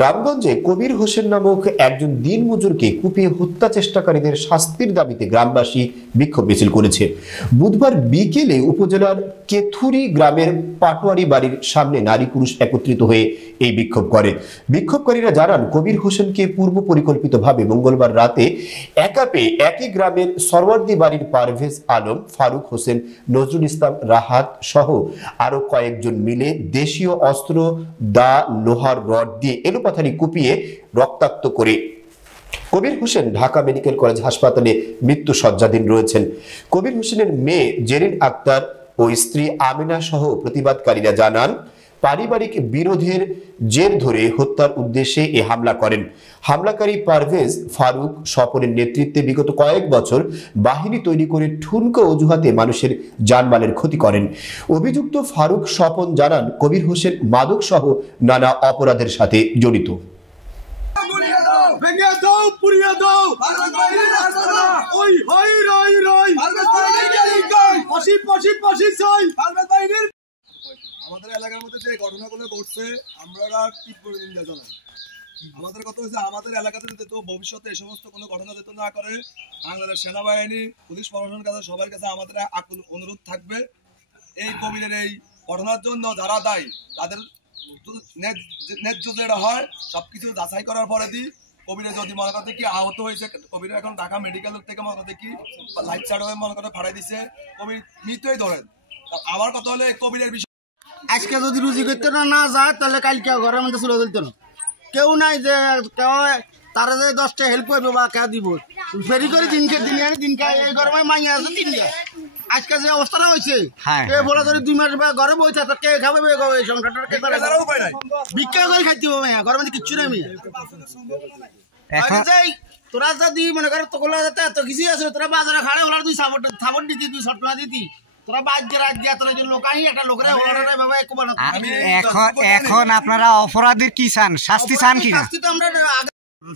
রামগঞ্জে কবির হোসেন নামক একজন দিনমজুরকে কুপিয়ে হত্যা চেষ্টাকারীদের শাস্তির দাবিতে গ্রামবাসী বিক্ষোভ মিছিল করেছে। বুধবার বিকেলে উপজেলার কেথুরি গ্রামের পাটোয়ারি বাড়ির সামনে নারী পুরুষ একত্রিত হয়ে এই বিক্ষোভ করে। বিক্ষোভকারীরা জানান, কবির হোসেনকে পূর্ব পরিকল্পিতভাবে মঙ্গলবার রাতে একা পেয়ে একই গ্রামের সরওয়ার্দী বাড়ির পারভেজ আলম, ফারুক হোসেন, নজরুল ইসলাম রাহাত সহ আরো কয়েকজন মিলে দেশীয় অস্ত্র, দা, লোহার রড দিয়ে এলোপাথারি কুপিয়ে রক্তাক্ত করে কবির হোসেন ঢাকা মেডিকেল কলেজ হাসপাতালে মৃত্যু শয্যাধীন রয়েছেন। কবির হোসেনের মেয়ে জেরিন আক্তার ও স্ত্রী আমিনা সহ প্রতিবাদকারীরা জানান, পারিবারিক বিরোধের জের ধরে হত্যার উদ্দেশ্যে এ হামলা করেন। হামলাকারী পারভেজ ফারুক স্বপনের নেতৃত্বে বিগত কয়েক বছর বাহিনী তৈরি করে ঠুনকো অজুহাতে মানুষের জানমালের ক্ষতি করেন। অভিযুক্ত ফারুক স্বপন জানান, কবির হোসেন মাদক সহ নানা অপরাধের সাথে জড়িত। আমাদের এলাকার মধ্যে যে ঘটনাগুলো ঘটছে আমরা তীব্র নিন্দা জানাই। আমাদের কথা হচ্ছে আমাদের এলাকাতে যাতে ভবিষ্যতে এই সমস্ত কোনো ঘটনা যাতে না করে বাংলাদেশ সেনাবাহিনী, পুলিশ প্রশাসনের কাছে সবার কাছে আমাদের আকুল অনুরোধ থাকবে, এই কবিরের এই ঘটনার জন্য যারা দায়ী তাদের ন্যায্য যেটা হয় সবকিছু যাচাই করার পরে দিই। কবিরের যদি মনে করতে কি আহত হয়েছে, কবিরের এখন ঢাকা মেডিকেল থেকে মনে করতে কি লাইফ সাইড হয়ে মনে করে ফাড়াই দিছে, কবির মৃত্যুই ধরেন। আমার কথা হলে কবিরের বিষয় আজকে যদি রুজি করতে না যায় তাহলে কালকে ঘরের মধ্যে চলে দিত না। কেউ নাই যে কেউ তারা যে 10টা হেল্প করবে বা কেউ দিব ফেরি করে দিনকে এই গরমে মাইয়া আছে 3টা। আজকে যে অবস্থাটা হয়েছে বলে যদি 2 মাস ঘরে বই থাকে কে খাবে এই সংখ্যাটা ভিক্ষা করে খাইতে হবে। ঘরের মধ্যে কিচ্ছু নেই। তোরা যদি মনে করে তোলা যেতে এত কিছু আছে, তোরা বাজারে খাড়ে ওরা 2 থাপড় দিতি, 2 শটনা দিতি, এখন আপনারা অপরাধের কি চান, শাস্তি চান কি?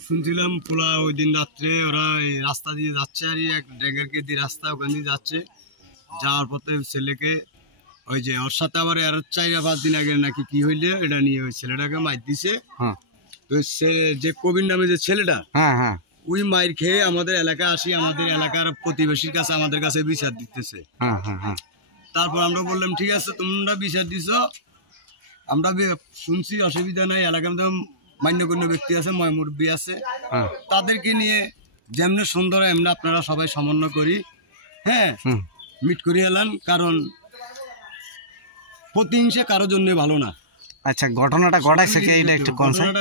শুনছিলাম পোলা ওই দিন রাত্রে ওরা রাস্তা দিয়ে যাচ্ছে, আর এক ড্যাঙ্গারকে দিয়ে রাস্তা ওখান দিয়ে যাচ্ছে, যাওয়ার পথে ছেলেকে ওই যে ওর সাথে আবার 4-5 দিন আগে নাকি কি হইলে এটা নিয়ে ওই ছেলেটাকে মার দিছে। তো যে কবির নামে যে ছেলেটা ওই মাইর খেয়ে আমাদের এলাকা আসি, আমাদের এলাকার প্রতিবেশীর কাছে আমাদের কাছে বিচার দিতেছে। তারপর আমরা বললাম ঠিক আছে তোমরা বিচার দিছ, আমরা শুনছি, অসুবিধা নাই। এলাকার মধ্যে মান্যগণ্য ব্যক্তি আছে, মুরব্বী আছে, তাদেরকে নিয়ে যেমনি সুন্দর এমনি আপনারা সবাই সমন্বয় করি, মিট করে এলাম, কারণ প্রতিহিংসা কারোর জন্য ভালো না। আচ্ছা, ঘটনাটা ঘটাইছে কি এটা একটু কনসার্ন?